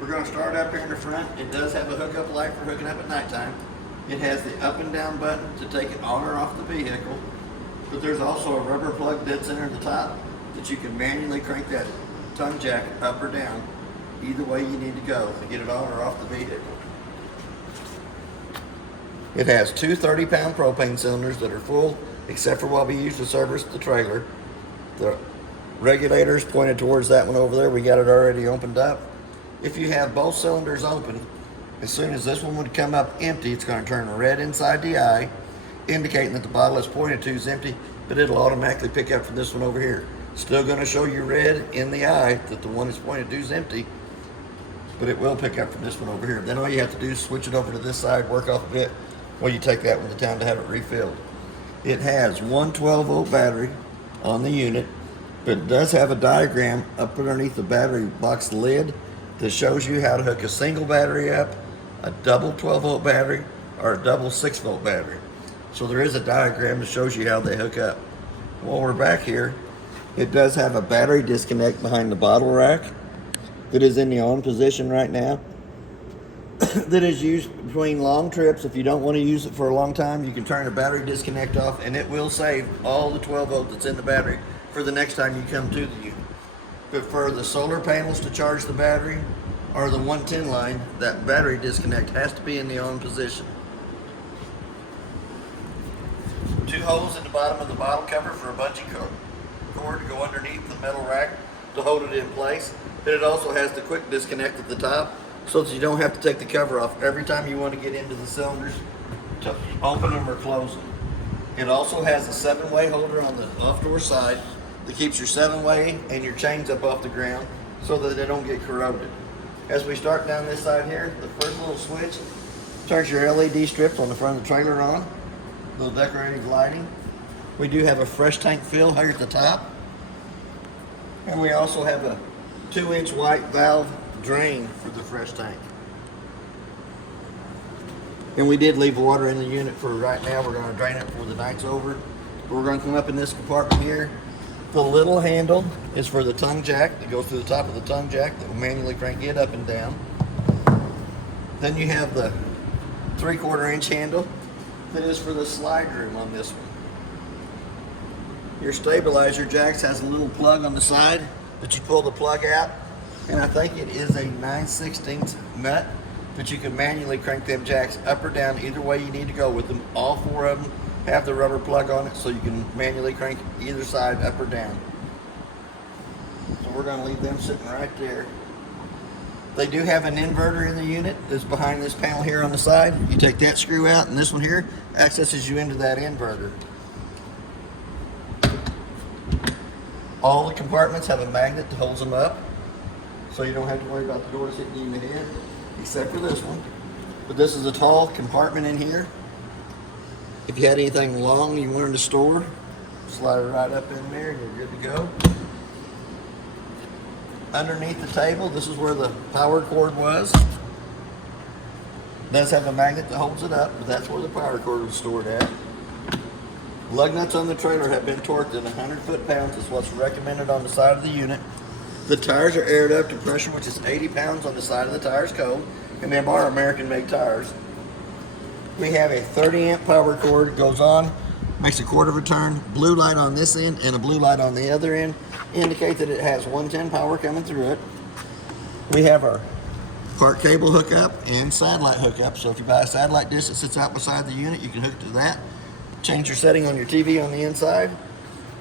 We're going to start up here in the front. It does have a hookup light for hooking up at nighttime. It has the up and down button to take it on or off the vehicle. But there's also a rubber plug dead center at the top that you can manually crank that tongue jack up or down either way you need to go to get it on or off the vehicle. It has two 30-pound propane cylinders that are full except for what we use to service the trailer. The regulator's pointed towards that one over there. We got it already opened up. If you have both cylinders open, as soon as this one would come up empty, it's going to turn red inside the eye, indicating that the bottle it's pointed to is empty, but it'll automatically pick up from this one over here. Still going to show you red in the eye that the one it's pointed to is empty, but it will pick up from this one over here. Then all you have to do is switch it over to this side, work off a bit, while you take that one to town to have it refilled. It has one 12-volt battery on the unit, but it does have a diagram up underneath the battery box lid that shows you how to hook a single battery up, a double 12-volt battery, or a double 6-volt battery. So there is a diagram that shows you how they hook up. While we're back here, it does have a battery disconnect behind the bottle rack that is in the on position right now. That is used between long trips. If you don't want to use it for a long time, you can turn the battery disconnect off and it will save all the 12 volt that's in the battery for the next time you come to the unit. But for the solar panels to charge the battery or the 110 line, that battery disconnect has to be in the on position. Two holes in the bottom of the bottle cover for a bungee cord to go underneath the metal rack to hold it in place. But it also has the quick disconnect at the top so that you don't have to take the cover off every time you want to get into the cylinders to open them or close them. It also has a 7-way holder on the off door side that keeps your 7-way and your chains up off the ground so that they don't get corroded. As we start down this side here, the first little switch turns your LED strips on the front of the trailer on, little decorative lighting. We do have a fresh tank fill here at the top, and we also have a 2-inch white valve drain for the fresh tank. And we did leave water in the unit for right now. We're going to drain it before the night's over. We're going to come up in this compartment here. The little handle is for the tongue jack that goes to the top of the tongue jack that will manually crank it up and down. Then you have the 3/4 inch handle that is for the slide room on this one. Your stabilizer jacks has a little plug on the side that you pull the plug out, and I think it is a 9/16 nut that you can manually crank them jacks up or down either way you need to go with them. All 4 of them have the rubber plug on it so you can manually crank either side up or down. So we're going to leave them sitting right there. They do have an inverter in the unit that's behind this panel here on the side. You take that screw out and this one here accesses you into that inverter. All the compartments have a magnet that holds them up, so you don't have to worry about the doors hitting you in the head, except for this one. But this is a tall compartment in here. If you had anything long you wanted to store, slide it right up in there and you're good to go. Underneath the table, this is where the power cord was. It does have a magnet that holds it up, but that's where the power cord was stored at. Lug nuts on the trailer have been torqued at 100 foot-pounds. Is what's recommended on the side of the unit. The tires are aired up to pressure, which is 80 pounds on the side of the tires code, and them are American-made tires. We have a 30-amp power cord. It goes on, makes a quarter of a turn. Blue light on this end and a blue light on the other end indicate that it has 110 power coming through it. We have our park cable hookup and satellite hookup. So if you buy a satellite dish that sits out beside the unit, you can hook to that. Change your setting on your TV on the inside.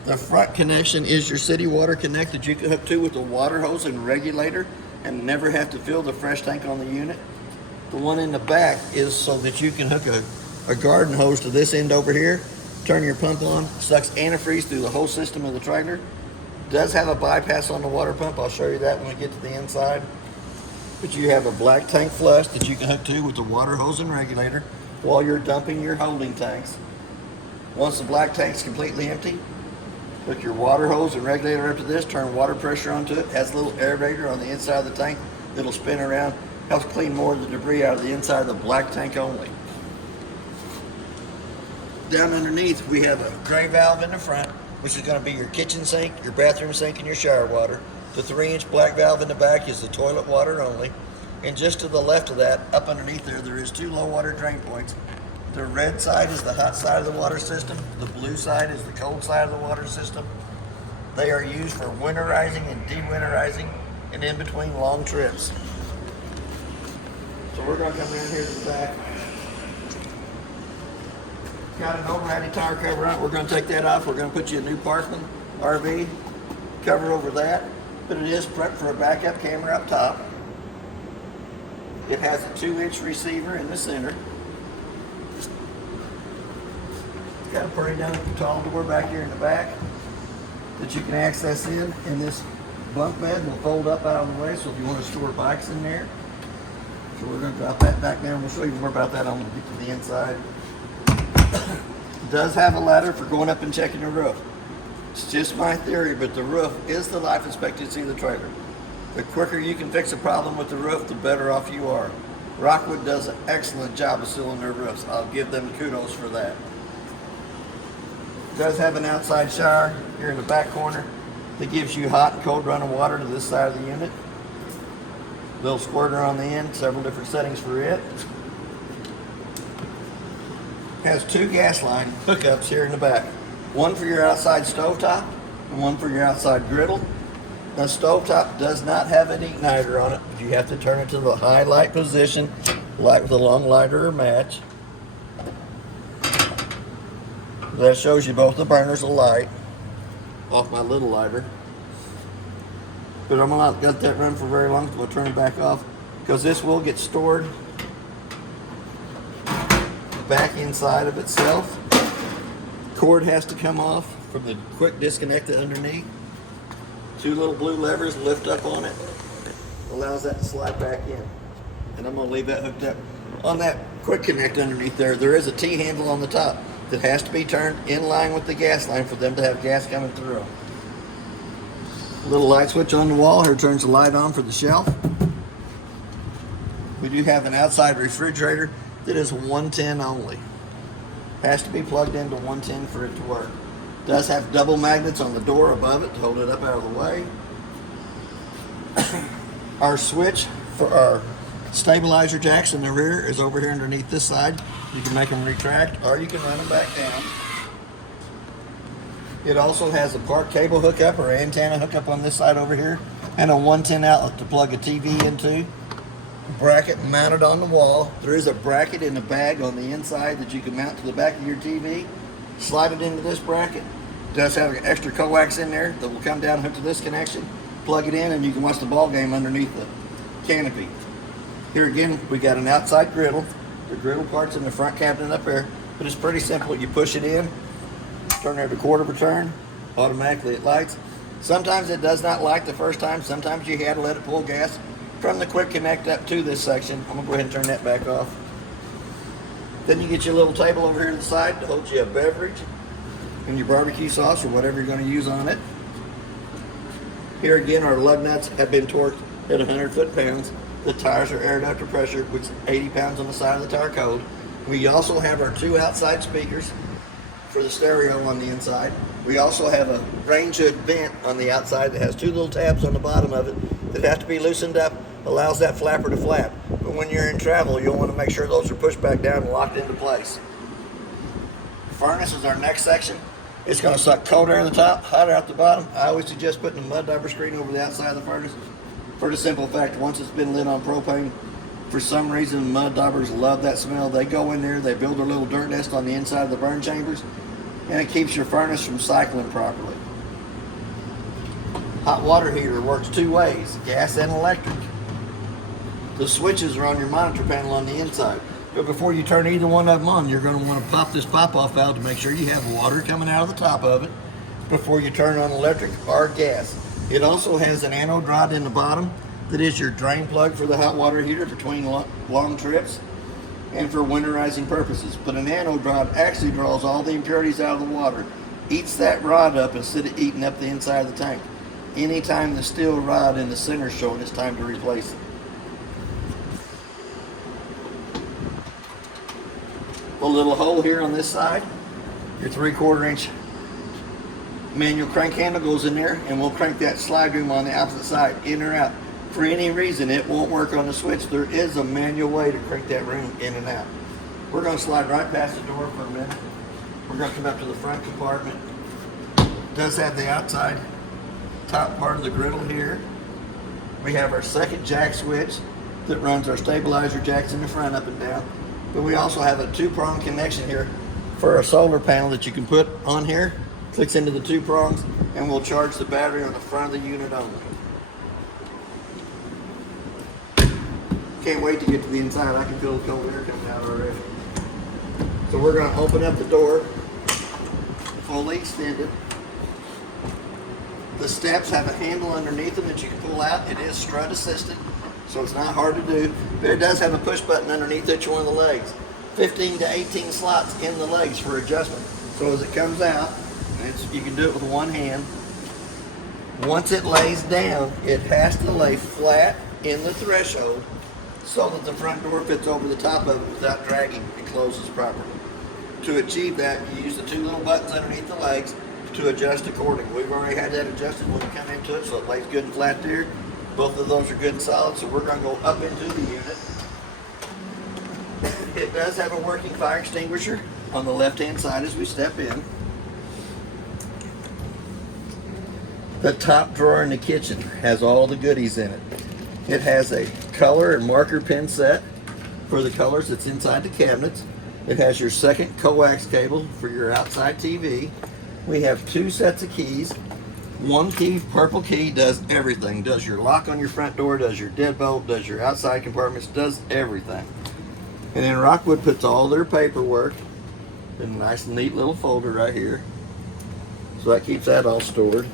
The front connection is your city water connect that you can hook to with a water hose and regulator and never have to fill the fresh tank on the unit. The one in the back is so that you can hook a garden hose to this end over here, turn your pump on, sucks antifreeze through the whole system of the trailer. Does have a bypass on the water pump. I'll show you that when we get to the inside. But you have a black tank flush that you can hook to with the water hose and regulator while you're dumping your holding tanks. Once the black tank's completely empty, hook your water hose and regulator up to this, turn water pressure onto it. Has a little aerator on the inside of the tank that'll spin around, helps clean more of the debris out of the inside of the black tank only. Down underneath, we have a gray valve in the front, which is going to be your kitchen sink, your bathroom sink, and your shower water. The 3-inch black valve in the back is the toilet water only. And just to the left of that, up underneath there, there is 2 low water drain points. The red side is the hot side of the water system. The blue side is the cold side of the water system. They are used for winterizing and dewinterizing and in between long trips. So we're going to come in here to the back. Got an overhead tire cover on it. We're going to take that off. We're going to put you a new Parkland RV cover over that. But it is prepped for a backup camera up top. It has a 2-inch receiver in the center. It's got a pretty tall door back here in the back that you can access in. And this bunk bed will fold up out of the way, so if you want to store bikes in there. So we're going to drop that back there, and we'll show you more about that when we get to the inside. It does have a ladder for going up and checking the roof. It's just my theory, but the roof is the life expectancy of the trailer. The quicker you can fix a problem with the roof, the better off you are. Rockwood does an excellent job of sealing their roofs. I'll give them kudos for that. It does have an outside shower here in the back corner that gives you hot and cold running water to this side of the unit. Little squirter on the end, several different settings for it. Has 2 gas line hookups here in the back. One for your outside stovetop and one for your outside griddle. Now, stovetop does not have an igniter on it, but you have to turn it to the high light position, light with a long lighter or match. That shows you both the burners of light off my little lighter. But I'm not going to let that run for very long, so we'll turn it back off because this will get stored back inside of itself. Cord has to come off from the quick disconnect underneath. 2 little blue levers lift up on it. Allows that to slide back in. And I'm going to leave that hooked up. On that quick connect underneath there, there is a T-handle on the top that has to be turned in line with the gas line for them to have gas coming through. Little light switch on the wall here turns the light on for the shelf. We do have an outside refrigerator that is 110 only. Has to be plugged into 110 for it to work. Does have double magnets on the door above it to hold it up out of the way. Our switch for our stabilizer jacks in the rear is over here underneath this side. You can make them retract or you can run them back down. It also has a park cable hookup or antenna hookup on this side over here and a 110 outlet to plug a TV into. Bracket mounted on the wall. There is a bracket in the bag on the inside that you can mount to the back of your TV. Slide it into this bracket. It does have an extra coax in there that will come down and hook to this connection. Plug it in and you can watch the ball game underneath the canopy. Here again, we got an outside griddle. The griddle part's in the front cabinet up there, but it's pretty simple. You push it in, turn there to quarter of a turn, automatically it lights. Sometimes it does not light the first time. Sometimes you had to let it pull gas from the quick connect up to this section. I'm gonna go ahead and turn that back off. Then you get your little table over here to the side to hold you a beverage and your barbecue sauce or whatever you're going to use on it. Here again, our lug nuts have been torqued at 100 foot-pounds. The tires are air ductor pressure, which is 80 pounds on the side of the tire code. We also have our 2 outside speakers for the stereo on the inside. We also have a range hood vent on the outside that has 2 little tabs on the bottom of it that have to be loosened up, allows that flapper to flap. But when you're in travel, you'll want to make sure those are pushed back down and locked into place. Furnace is our next section. It's going to suck cold air at the top, hot air at the bottom. I always suggest putting a mud dauber screen over the outside of the furnace for the simple fact, once it's been lit on propane, for some reason mud daubers love that smell. They go in there, they build their little dirt nest on the inside of the burn chambers, and it keeps your furnace from cycling properly. Hot water heater works 2 ways, gas and electric. The switches are on your monitor panel on the inside. But before you turn either one of them on, you're going to want to pop this pop-off valve to make sure you have water coming out of the top of it before you turn on electric or gas. It also has an anode rod in the bottom that is your drain plug for the hot water heater between long trips and for winterizing purposes. But an anode rod actually draws all the impurities out of the water, eats that rod up instead of eating up the inside of the tank. Anytime the steel rod in the center is showing, it's time to replace it. A little hole here on this side. Your 3/4 inch manual crank handle goes in there, and we'll crank that slide room on the opposite side in or out for any reason it won't work on the switch, there is a manual way to crank that room in and out. We're going to slide right past the door for a minute. We're going to come up to the front compartment. It does have the outside top part of the griddle here. We have our second jack switch that runs our stabilizer jacks in the front up and down. But we also have a 2-prong connection here for a solar panel that you can put on here. Clicks into the 2 prongs and will charge the battery on the front of the unit only. Can't wait to get to the inside. I can feel the cold air coming out already. So we're going to open up the door, fully extended. The steps have a handle underneath them that you can pull out. It is strut assisted, so it's not hard to do, but it does have a push button underneath each one of the legs. 15 to 18 slots in the legs for adjustment. So as it comes out, you can do it with one hand. Once it lays down, it has to lay flat in the threshold so that the front door fits over the top of it without dragging and closes properly. To achieve that, you use the 2 little buttons underneath the legs to adjust accordingly. We've already had that adjusted when we come into it, so it lays good and flat there. Both of those are good and solid, so we're going to go up into the unit. It does have a working fire extinguisher on the left-hand side as we step in. The top drawer in the kitchen has all the goodies in it. It has a color and marker pin set for the colors that's inside the cabinets. It has your second coax cable for your outside TV. We have 2 sets of keys. One key, purple key, does everything. Does your lock on your front door, does your deadbolt, does your outside compartments, does everything. And then Rockwood puts all their paperwork in a nice neat little folder right here. So that keeps that all stored.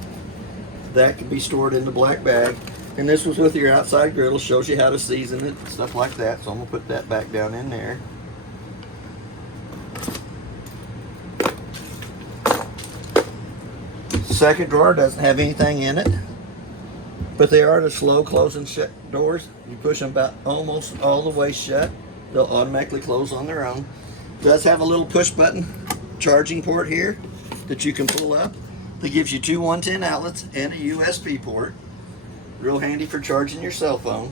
That can be stored in the black bag. And this was with your outside griddle, shows you how to season it, stuff like that. So I'm gonna put that back down in there. Second drawer doesn't have anything in it, but they are the slow closing shut doors. You push them about almost all the way shut, they'll automatically close on their own. It does have a little push button charging port here that you can pull up that gives you 2 110 outlets and a USB port. Real handy for charging your cell phone.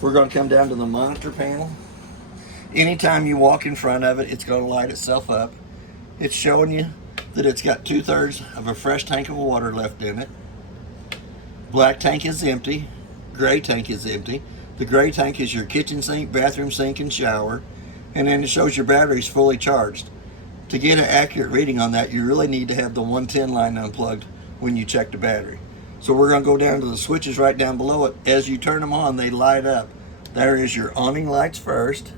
We're going to come down to the monitor panel. Anytime you walk in front of it, it's going to light itself up. It's showing you that it's got 2/3 of a fresh tank of water left in it. Black tank is empty. Gray tank is empty. The gray tank is your kitchen sink, bathroom sink, and shower. And then it shows your battery's fully charged. To get an accurate reading on that, you really need to have the 110 line unplugged when you check the battery. So we're going to go down to the switches right down below it. As you turn them on, they light up. There is your awning lights first.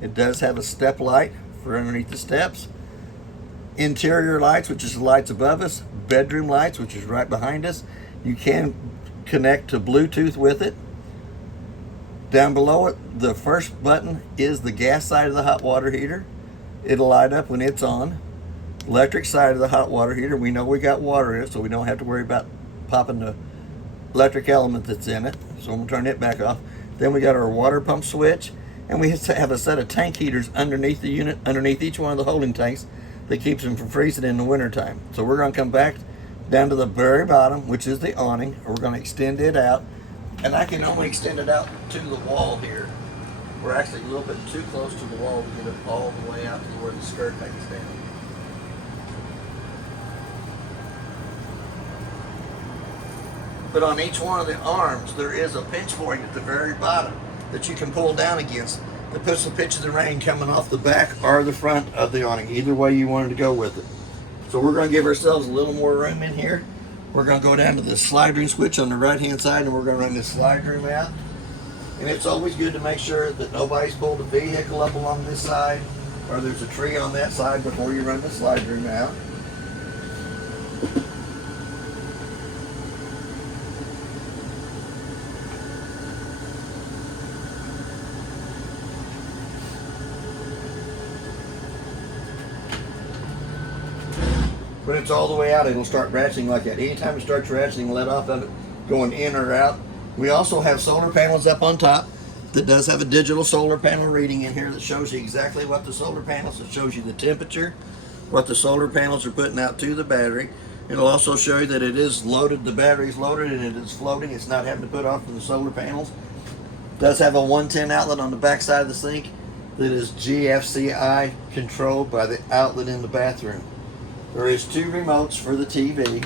It does have a step light for underneath the steps. Interior lights, which is the lights above us. Bedroom lights, which is right behind us. You can connect to Bluetooth with it. Down below it, the first button is the gas side of the hot water heater. It'll light up when it's on. Electric side of the hot water heater, we know we got water in it, so we don't have to worry about popping the electric element that's in it. So I'm gonna turn it back off. Then we got our water pump switch, and we have a set of tank heaters underneath the unit, underneath each one of the holding tanks, that keeps them from freezing in the wintertime. So we're going to come back down to the very bottom, which is the awning. We're going to extend it out, and I can only extend it out to the wall here. We're actually a little bit too close to the wall to get it all the way out to where the skirt hangs down. But on each one of the arms, there is a pinch point at the very bottom that you can pull down against that puts the pitch of the rain coming off the back or the front of the awning, either way you wanted to go with it. So we're going to give ourselves a little more room in here. We're going to go down to the slide room switch on the right hand side, and we're going to run this slide room out. And it's always good to make sure that nobody's pulled a vehicle up along this side or there's a tree on that side before you run the slide room out. When it's all the way out, it'll start ratcheting like that. Anytime it starts ratcheting, let off of it, going in or out. We also have solar panels up on top that does have a digital solar panel reading in here that shows you exactly what the solar panels, it shows you the temperature, what the solar panels are putting out to the battery. It'll also show you that it is loaded, the battery's loaded and it is floating. It's not having to put off from the solar panels. It does have a 110 outlet on the back side of the sink that is GFCI controlled by the outlet in the bathroom. There is 2 remotes for the TV.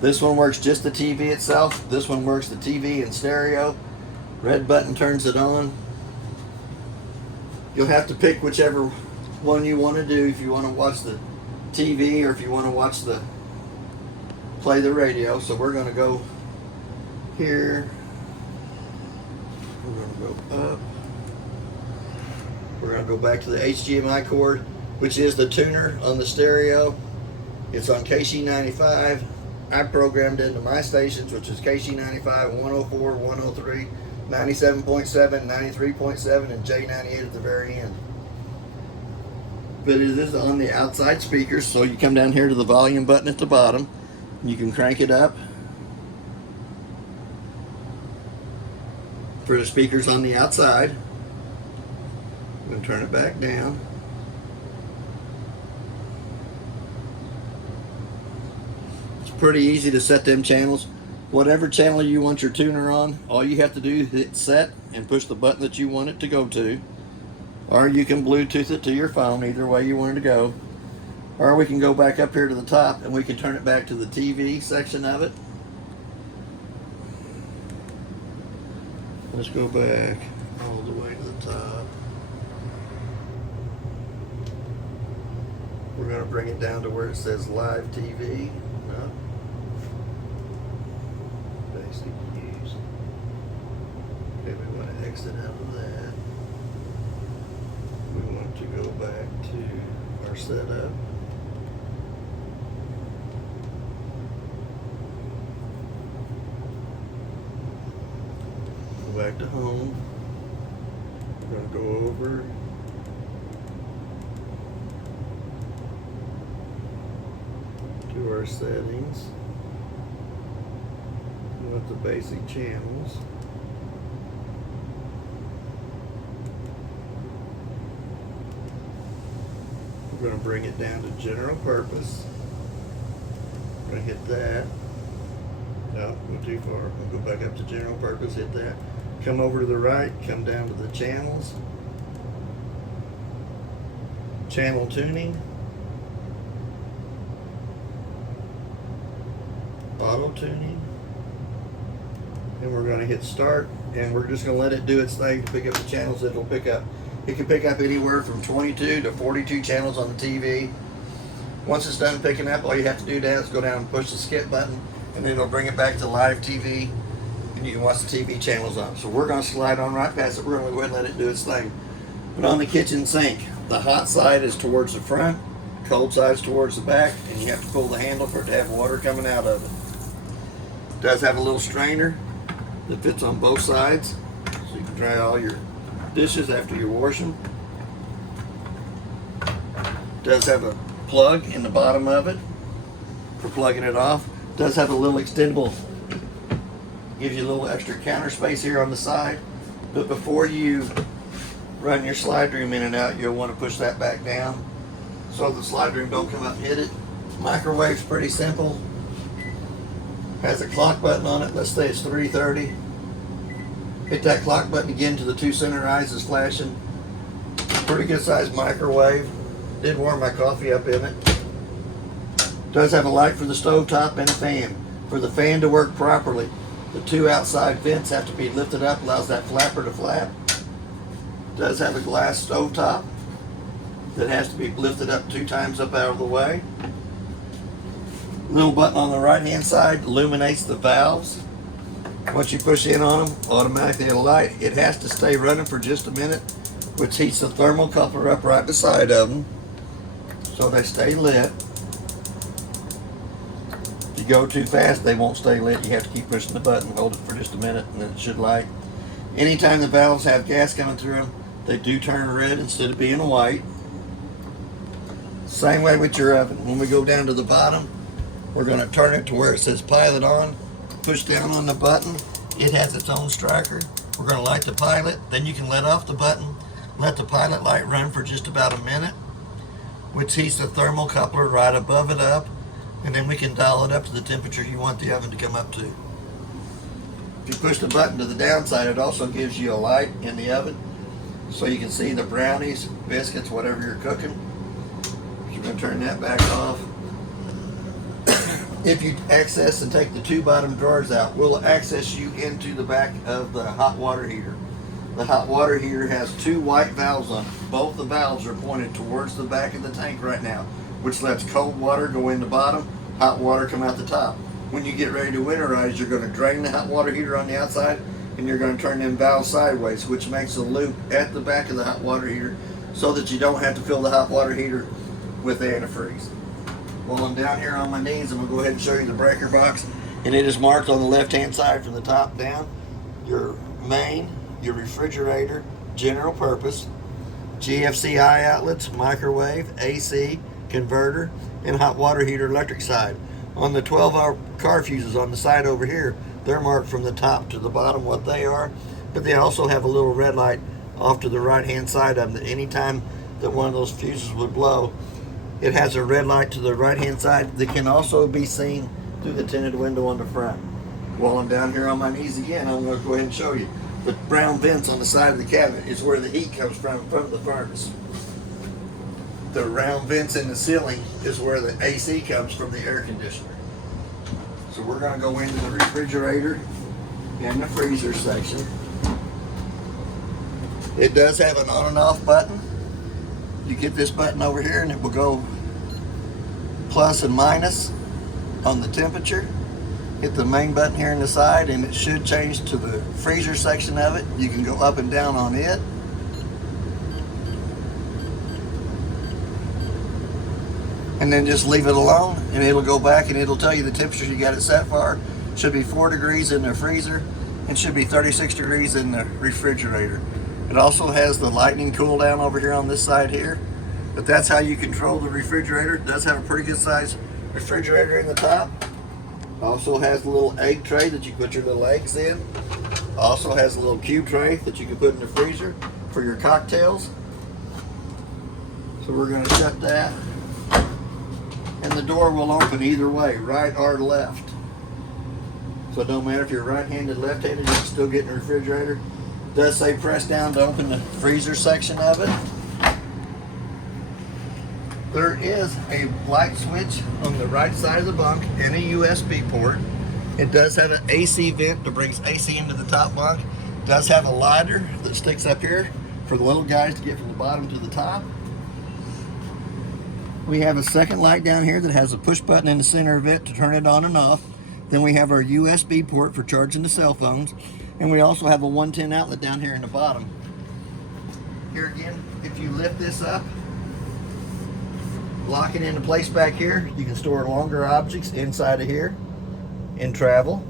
This one works just the TV itself. This one works the TV and stereo. Red button turns it on. You'll have to pick whichever one you want to do, if you want to watch the TV or if you want to play the radio. So we're going to go here. We're going to go up. We're going to go back to the HDMI cord, which is the tuner on the stereo. It's on KC95. I programmed into my stations, which is KC95, 104, 103, 97.7, 93.7, and J98 at the very end. But it is on the outside speakers, so you come down here to the volume button at the bottom. You can crank it up for the speakers on the outside. I'm going to turn it back down. It's pretty easy to set them channels. Whatever channel you want your tuner on, all you have to do is hit set and push the button that you want it to go to. Or you can Bluetooth it to your phone, either way you want it to go. Or we can go back up here to the top and we can turn it back to the TV section of it. Let's go back all the way to the top. We're going to bring it down to where it says live TV. No. Basic use. Okay, we want to exit out of that. We want to go back to our setup. Go back to home. We're going to go over. To our settings. We want the basic channels. We're going to bring it down to general purpose. We're going to hit that. No, go too far. We'll go back up to general purpose, hit that. Come over to the right, come down to the channels. Channel tuning. Auto tuning. And we're going to hit start, and we're just going to let it do its thing to pick up the channels that it'll pick up. It can pick up anywhere from 22 to 42 channels on the TV. Once it's done picking up, all you have to do now is go down and push the skip button, and then it'll bring it back to live TV, and you can watch the TV channels on. So we're going to slide on right past it. We're going to go ahead and let it do its thing. But on the kitchen sink, the hot side is towards the front, cold side is towards the back, and you have to pull the handle for it to have water coming out of it. It does have a little strainer that fits on both sides, so you can dry all your dishes after you wash them. It does have a plug in the bottom of it for plugging it off. It does have a little extendable, gives you a little extra counter space here on the side. But before you run your slide room in and out, you'll want to push that back down so the slide room don't come up and hit it. Microwave's pretty simple. Has a clock button on it. Let's say it's 3:30. Hit that clock button again till the 2 center eyes is flashing. Pretty good sized microwave. Did warm my coffee up in it. Does have a light for the stove top and a fan. For the fan to work properly, the 2 outside vents have to be lifted up, allows that flapper to flap. Does have a glass stove top that has to be lifted up 2 times up out of the way. Little button on the right hand side illuminates the valves. Once you push in on them, automatically it'll light. It has to stay running for just a minute, which heats the thermocouple up right beside of them, so they stay lit. If you go too fast, they won't stay lit. You have to keep pushing the button, hold it for just a minute, and then it should light. Anytime the valves have gas coming through them, they do turn red instead of being white. Same way with your oven. When we go down to the bottom, we're going to turn it to where it says pilot on. Push down on the button. It has its own striker. We're going to light the pilot. Then you can let off the button. Let the pilot light run for just about a minute, which heats the thermocoupler right above it up. And then we can dial it up to the temperature you want the oven to come up to. If you push the button to the downside, it also gives you a light in the oven so you can see the brownies, biscuits, whatever you're cooking. So we're going to turn that back off. If you access and take the two bottom drawers out, we'll access you into the back of the hot water heater. The hot water heater has two white valves on it. Both the valves are pointed towards the back of the tank right now, which lets cold water go in the bottom, hot water come out the top. When you get ready to winterize, you're going to drain the hot water heater on the outside, and you're going to turn them valves sideways, which makes a loop at the back of the hot water heater so that you don't have to fill the hot water heater with antifreeze. While I'm down here on my knees, I'm going to go ahead and show you the breaker box, and it is marked on the left-hand side from the top down. Your main, your refrigerator, general purpose, GFCI outlets, microwave, AC, converter, and hot water heater electric side. On the 12-hour car fuses on the side over here, they're marked from the top to the bottom what they are, but they also have a little red light off to the right-hand side of them that anytime that one of those fuses would blow, it has a red light to the right-hand side that can also be seen through the tinted window on the front. While I'm down here on my knees again, I'm going to go ahead and show you. The brown vents on the side of the cabinet is where the heat comes from the furnace. The round vents in the ceiling is where the AC comes from the air conditioner. So we're going to go into the refrigerator and the freezer section. It does have an on and off button. You get this button over here and it will go plus and minus on the temperature. Hit the main button here on the side and it should change to the freezer section of it. You can go up and down on it. And then just leave it alone and it'll go back and it'll tell you the temperature you got it set for. Should be 4 degrees in the freezer and should be 36 degrees in the refrigerator. It also has the lightning cool down over here on this side here, but that's how you control the refrigerator. It does have a pretty good size refrigerator in the top. Also has a little egg tray that you put your little eggs in. Also has a little cube tray that you can put in the freezer for your cocktails. So we're going to shut that. And the door will open either way, right or left. So it don't matter if you're right-handed, left-handed, you can still get in the refrigerator. It does say press down to open the freezer section of it. There is a light switch on the right side of the bunk and a USB port. It does have an AC vent that brings AC into the top bunk. It does have a lighter that sticks up here for the little guys to get from the bottom to the top. We have a second light down here that has a push button in the center of it to turn it on and off. Then we have our USB port for charging the cell phones. And we also have a 110 outlet down here in the bottom. Here again, if you lift this up, lock it into place back here, you can store longer objects inside of here in travel.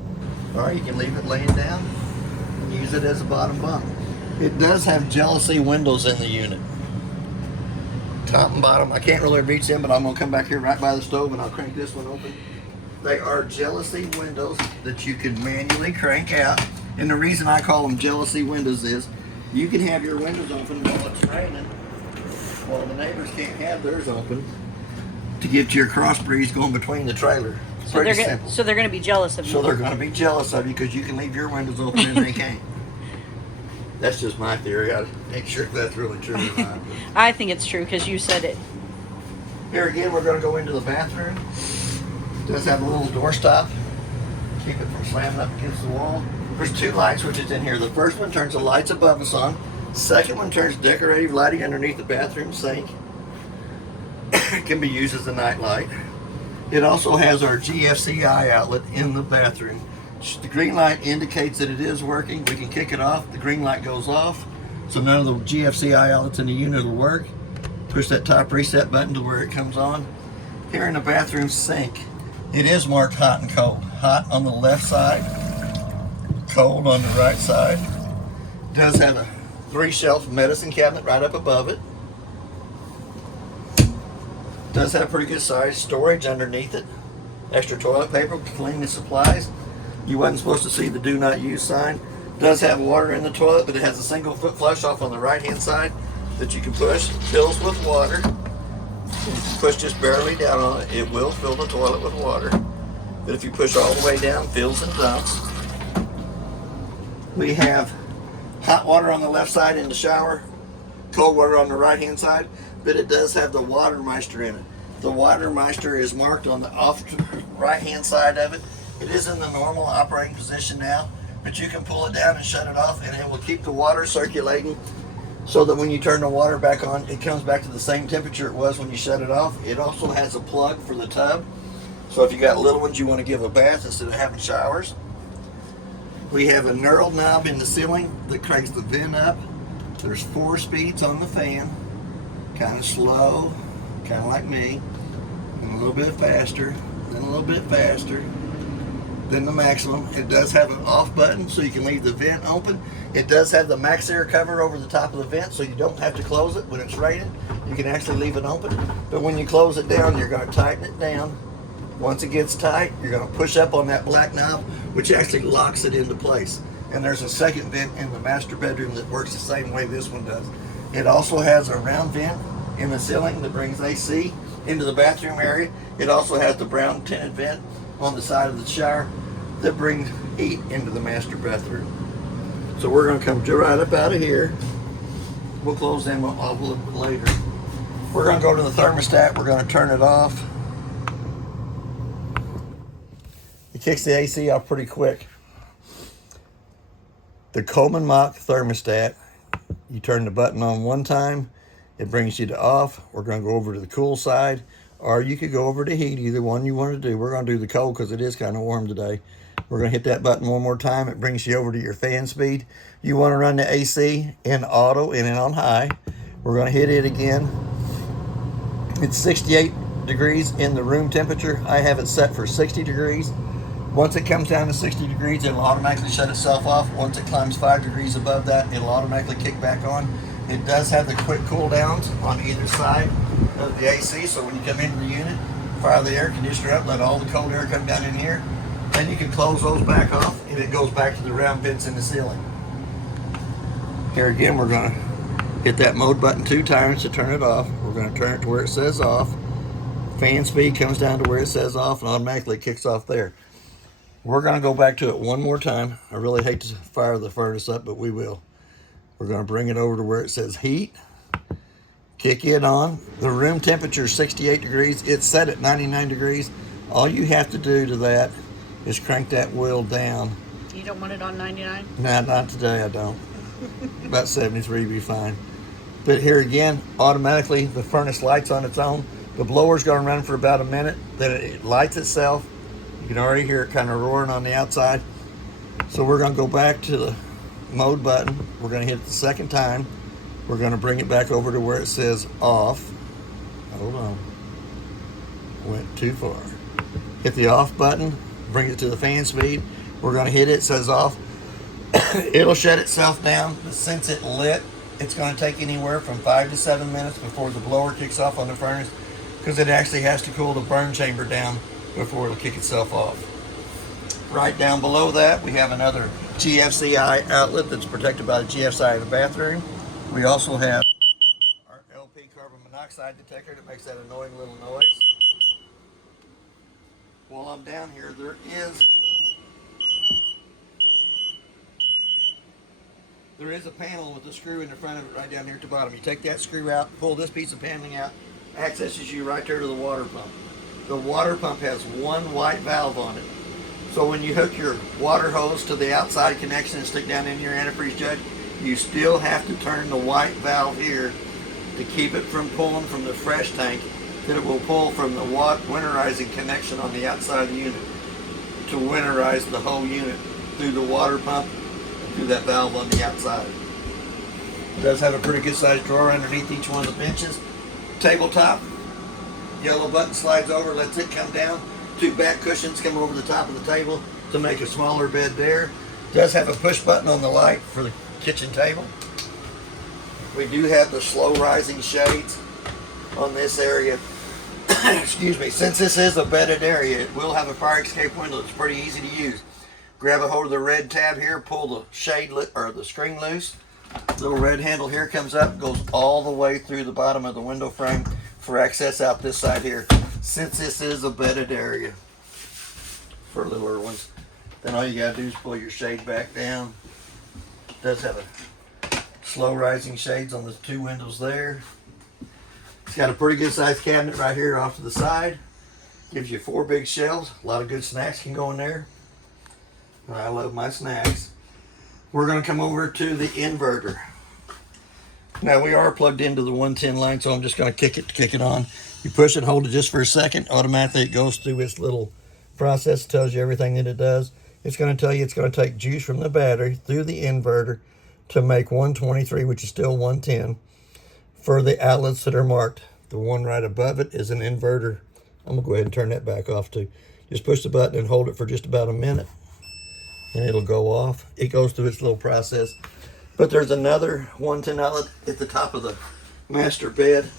Or you can leave it laying down and use it as a bottom bunk. It does have jealousy windows in the unit. Top and bottom, I can't really reach them, but I'm going to come back here right by the stove and I'll crank this one open. They are jealousy windows that you can manually crank out. And the reason I call them jealousy windows is you can have your windows open while it's raining, while the neighbors can't have theirs open to get your cross breeze going between the trailer. It's pretty simple. So they're going to be jealous of you. So they're going to be jealous of you because you can leave your windows open and they can't. That's just my theory. I ain't sure if that's really true or not. I think it's true because you said it. Here again, we're going to go into the bathroom. It does have a little door stop. Keep it from slamming up against the wall. There's two light switches in here. The first one turns the lights above us on. Second one turns decorative lighting underneath the bathroom sink. It can be used as a night light. It also has our GFCI outlet in the bathroom. The green light indicates that it is working. We can kick it off. The green light goes off. So none of the GFCI outlets in the unit will work. Push that top reset button to where it comes on. Here in the bathroom sink, it is marked hot and cold. Hot on the left side, cold on the right side. It does have a 3-shelf medicine cabinet right up above it. It does have pretty good size storage underneath it. Extra toilet paper, cleaning supplies. You wasn't supposed to see the do not use sign. It does have water in the toilet, but it has a single foot flush off on the right hand side that you can push. Fills with water. If you push just barely down on it, it will fill the toilet with water. But if you push all the way down, fills and dumps. We have hot water on the left side in the shower, cold water on the right hand side, but it does have the water meister in it. The water meister is marked on the off right hand side of it. It is in the normal operating position now, but you can pull it down and shut it off, and it will keep the water circulating so that when you turn the water back on, it comes back to the same temperature it was when you shut it off. It also has a plug for the tub, so if you got little ones you want to give a bath instead of having showers. We have a knurled knob in the ceiling that cranks the vent up. There's 4 speeds on the fan, kind of slow, kind of like me, and a little bit faster, then a little bit faster, then the maximum. It does have an off button so you can leave the vent open. It does have the max air cover over the top of the vent so you don't have to close it when it's raining. You can actually leave it open, but when you close it down, you're going to tighten it down. Once it gets tight, you're going to push up on that black knob, which actually locks it into place. And there's a second vent in the master bedroom that works the same way this one does. It also has a round vent in the ceiling that brings AC into the bathroom area. It also has the brown tinted vent on the side of the shower that brings heat into the master bathroom. So we're going to come right up out of here. We'll close them off a little bit later. We're going to go to the thermostat. We're going to turn it off. It kicks the AC off pretty quick. The Coleman Mach thermostat, you turn the button on one time, it brings you to off. We're going to go over to the cool side, or you could go over to heat, either one you want to do. We're going to do the cold because it is kind of warm today. We're going to hit that button one more time. It brings you over to your fan speed. You want to run the AC in auto and in on high. We're going to hit it again. It's 68 degrees in the room temperature. I have it set for 60 degrees. Once it comes down to 60 degrees, it'll automatically shut itself off. Once it climbs 5 degrees above that, it'll automatically kick back on. It does have the quick cool downs on either side of the AC, so when you come into the unit, fire the air conditioner up, let all the cold air come down in here. Then you can close those back off, and it goes back to the round vents in the ceiling. Here again, we're going to hit that mode button 2 times to turn it off. We're going to turn it to where it says off. Fan speed comes down to where it says off, and automatically kicks off there. We're going to go back to it one more time. I really hate to fire the furnace up, but we will. We're going to bring it over to where it says heat. Kick it on. The room temperature is 68 degrees. It's set at 99 degrees. All you have to do to that is crank that wheel down. You don't want it on 99? Nah, not today, I don't. About 73 would be fine. But here again, automatically the furnace lights on its own. The blower's going to run for about a minute. Then it lights itself. You can already hear it kind of roaring on the outside. So we're going to go back to the mode button. We're going to hit it the second time. We're going to bring it back over to where it says off. Hold on. Went too far. Hit the off button. Bring it to the fan speed. We're going to hit it. It says off. It'll shut itself down. But since it lit, it's going to take anywhere from 5 to 7 minutes before the blower kicks off on the furnace, because it actually has to cool the burn chamber down before it'll kick itself off. Right down below that, we have another GFCI outlet that's protected by the GFCI of the bathroom. We also have our LP carbon monoxide detector that makes that annoying little noise. While I'm down here, there is a panel with a screw in the front of it right down here at the bottom. You take that screw out, pull this piece of paneling out, accesses you right there to the water pump. The water pump has one white valve on it. So when you hook your water hose to the outside connection and stick down in your antifreeze jug, you still have to turn the white valve here to keep it from pulling from the fresh tank that it will pull from the winterizing connection on the outside of the unit to winterize the whole unit through the water pump and through that valve on the outside. It does have a pretty good sized drawer underneath each one of the benches. Tabletop. Yellow button slides over, lets it come down. 2 back cushions come over the top of the table to make a smaller bed there. Does have a push button on the light for the kitchen table. We do have the slow rising shades on this area. Excuse me. Since this is a bedded area, it will have a fire escape window. It's pretty easy to use. Grab a hold of the red tab here, pull the shade or the string loose. Little red handle here comes up, goes all the way through the bottom of the window frame for access out this side here. Since this is a bedded area for littler ones, then all you gotta do is pull your shade back down. It does have a slow rising shades on the 2 windows there. It's got a pretty good sized cabinet right here off to the side. Gives you 4 big shelves. A lot of good snacks can go in there. I love my snacks. We're gonna come over to the inverter. Now we are plugged into the 110 line, so I'm just gonna kick it on. You push it, hold it just for a second. Automatically it goes through its little process, tells you everything that it does. It's gonna tell you it's gonna take juice from the battery through the inverter to make 123, which is still 110, for the outlets that are marked. The one right above it is an inverter. I'm gonna go ahead and turn that back off too. Just push the button and hold it for just about a minute, and it'll go off. It goes through its little process. But there's another 110 outlet at the top of the master bed.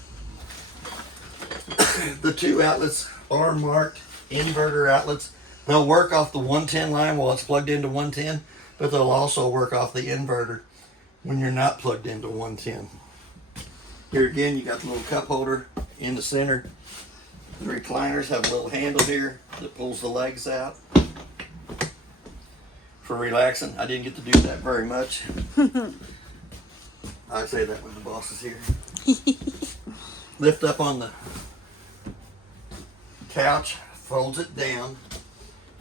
The 2 outlets are marked inverter outlets. They'll work off the 110 line while it's plugged into 110, but they'll also work off the inverter when you're not plugged into 110. Here again, you got the little cup holder in the center. The recliners have a little handle here that pulls the legs out for relaxing. I didn't get to do that very much. I say that when the boss is here. Lift up on the couch, folds it down.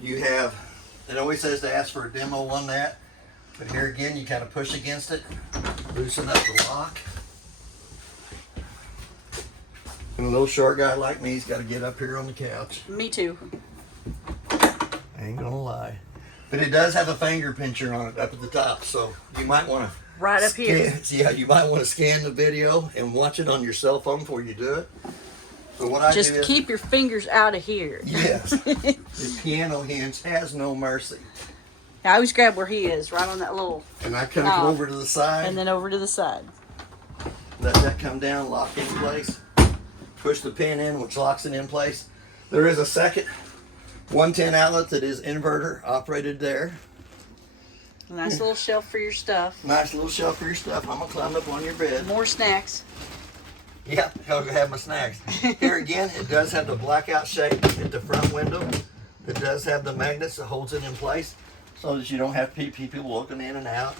You have, it always says to ask for a demo on that, but here again you kind of push against it, loosen up the lock. And a little short guy like me's got to get up here on the couch. Me too. I ain't gonna lie. But it does have a finger pincher on it up at the top, so you might want to Right up here. Yeah, you might want to scan the video and watch it on your cell phone before you do it. So what I Just do is, keep your fingers out of here. yes, the piano hinge has no mercy. I always grab where he is, right on that little, And I kind of come over to the side, and then over to the side. let that come down, lock in place, push the pin in, which locks it in place. There is a second 110 outlet that is inverter operated there. A nice little shelf for your stuff. Nice little shelf for your stuff. I'm gonna climb up on your bed. More snacks. Yep, I'll have my snacks. Here again, it does have the blackout shade at the front window. It does have the magnets that holds it in place so that you don't have people looking in and out.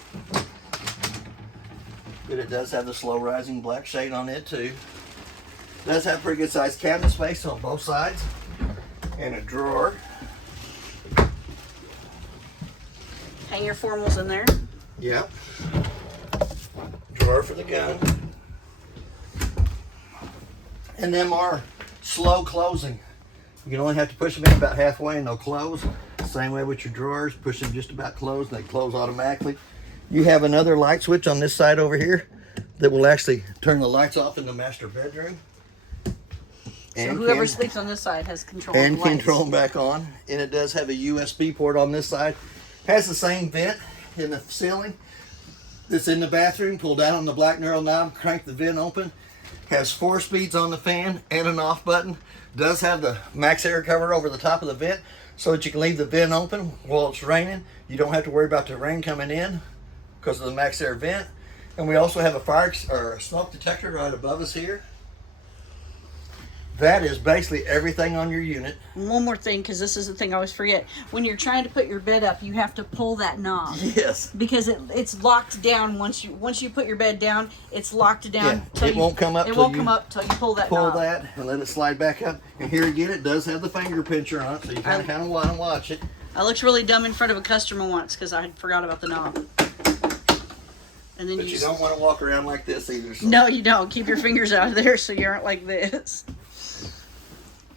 But it does have the slow rising black shade on it too. It does have pretty good sized cabinet space on both sides. And a drawer. Hang your formals in there. Yep. Drawer for the gun. And them are slow closing. You can only have to push them in about halfway and they'll close. Same way with your drawers. Push them just about closed and they close automatically. You have another light switch on this side over here that will actually turn the lights off in the master bedroom. So whoever sleeps on this side has control and of the lights. control them back on. And it does have a USB port on this side. Has the same vent in the ceiling that's in the bathroom. Pull down on the black narrow knob, crank the vent open. Has 4 speeds on the fan and an off button. Does have the max air cover over the top of the vent so that you can leave the vent open while it's raining. You don't have to worry about the rain coming in because of the max air vent. And we also have a fire or a smoke detector right above us here. That is basically everything on your unit. One more thing, because this is the thing I always forget. When you're trying to put your bed up, you have to pull that knob. Yes. Because it's locked down once you put your bed down. It's locked down. Yeah, it won't come up. It won't come up till you pull that knob. Pull that and let it slide back up. And here again, it does have the finger pincher on it, so you kind of want to watch it. I looked really dumb in front of a customer once because I forgot about the knob. And then But you don't want to walk around like this either. So. No, you don't. Keep your fingers out of there so you aren't like this.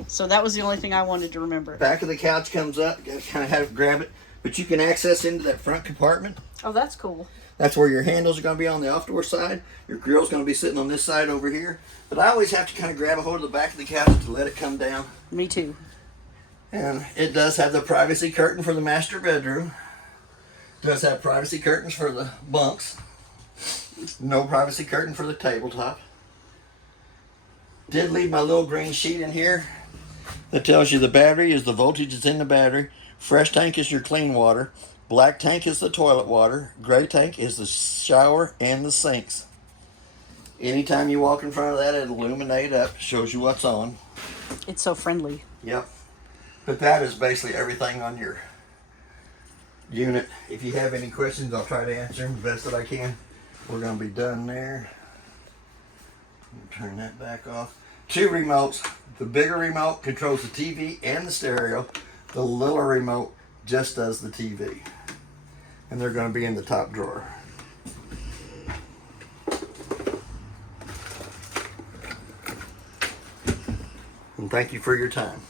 So that was the only thing I wanted to remember. Back of the couch comes up. You gotta kind of have to grab it. But you can access into that front compartment. Oh, that's cool. That's where your handles are going to be on the off door side. Your grill's going to be sitting on this side over here. But I always have to kind of grab a hold of the back of the couch to let it come down. Me too. And it does have the privacy curtain for the master bedroom. It does have privacy curtains for the bunks. No privacy curtain for the tabletop. Did leave my little green sheet in here that tells you the battery is the voltage that's in the battery. Fresh tank is your clean water. Black tank is the toilet water. Gray tank is the shower and the sinks. Anytime you walk in front of that, it illuminates up, shows you what's on. It's so friendly. Yep. But that is basically everything on your unit. If you have any questions, I'll try to answer them the best that I can. We're going to be done there. Turn that back off. 2 remotes. The bigger remote controls the TV and the stereo. The littler remote just does the TV. And they're going to be in the top drawer. And thank you for your time.